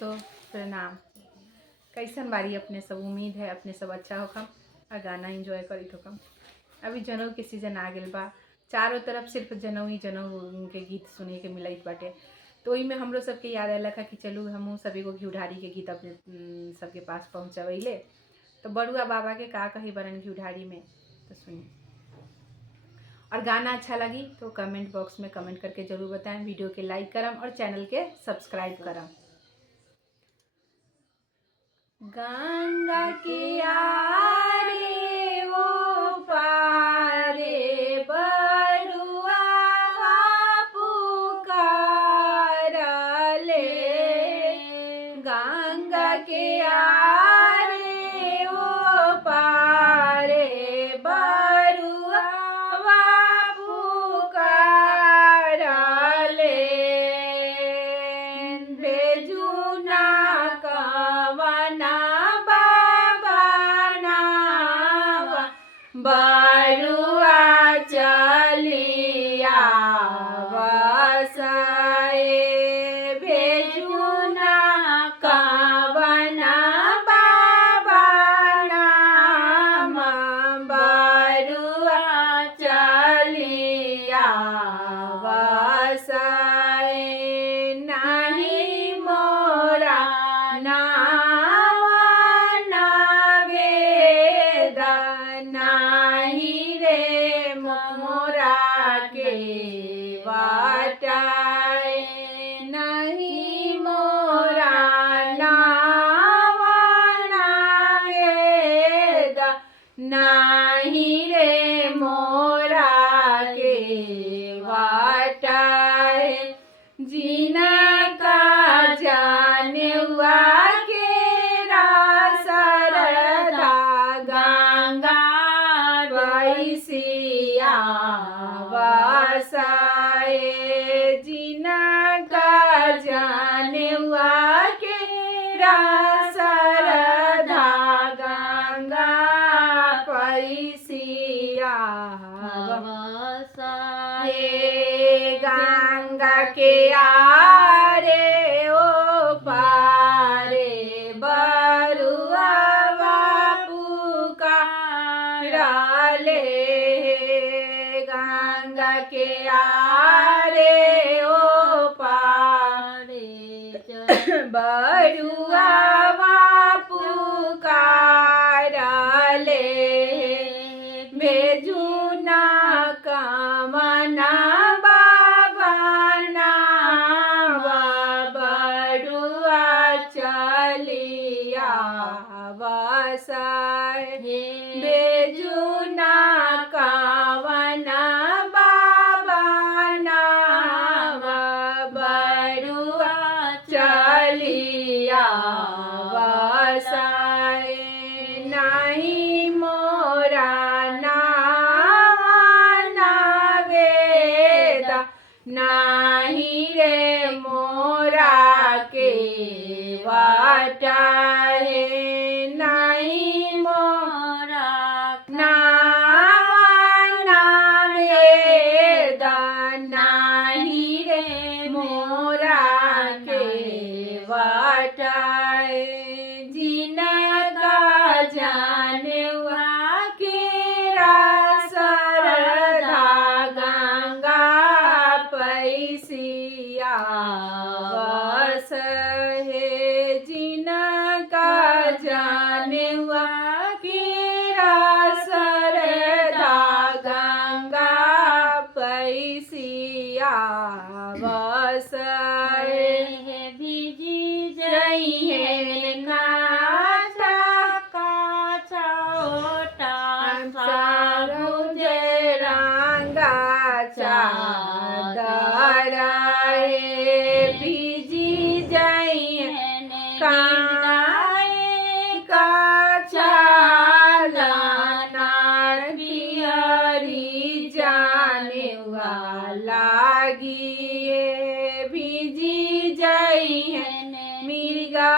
तो प्रणाम। कैसन बारी अपने सब, उम्मीद है अपने सब अच्छा होखम और गाना एंजॉय करित होखम। अभी जनऊ के सीजन आ गइल बा, चारों तरफ सिर्फ जनऊ ही जनऊ के गीत सुने के मिलत बाटे। तो ओही में हमरो सबके याद आयलक कि चलू हमहूँ सब एगो घिउढारी के गीत अपने सबके पास पहुँचवैले। तो बड़ुआ बाबा के का कही बरन घिउढारी में, तो सुनी। और गाना अच्छा लगी तो कमेंट बॉक्स में कमेंट करके ज़रूर बताएं, वीडियो के लाइक करम और चैनल के सब्सक्राइब करम। गंगा के आरे वो पारे बरुआ पुकारले, गंगा के आरे वो पारे बरुआ पुकारले, भेजू ना बरुआ चलिया बसाए, भेजू ना कवना बाबा नाम, बरुआ चलिया बसाए, नहीं मोरा नाही रे मोरा के बाटाए, नहीं मोरा नावा नावेद, नाही रे मोरा के बाटाए, जीना का जाने हुआ सिया बसाए, जीना का जाने हुआ के सरधा गंगा पैसिया बसाए, गंगा के आरे ओ पारे बरुआ पुकारले, गंगा के आरे ओ पारे बरुआ पुकारले, भेजू ना कामना बाबा नावा, बरुआ चलिया बसाए, भेजू ना कावना बाबा नावा, बरुआ चलिया बसाए, नहीं मोरा नावा नावेद, नाही रे मोरा के बाटाए, नहीं मोरा नावा नावेद, नाही रे मोरा के बाटाए, जीना का जाने हुआ केरा सरधा गंगा पैसिया बसहे, जीना का जाने हुआ केरा सरधा गंगा पैसिया बसहे, भिजी जई है नाचा का छोटा मुझे रंगा चादराए, भिजी जई है काए का चालना बिहारी जाने वाला गिए, भिजी जई है मिर्गा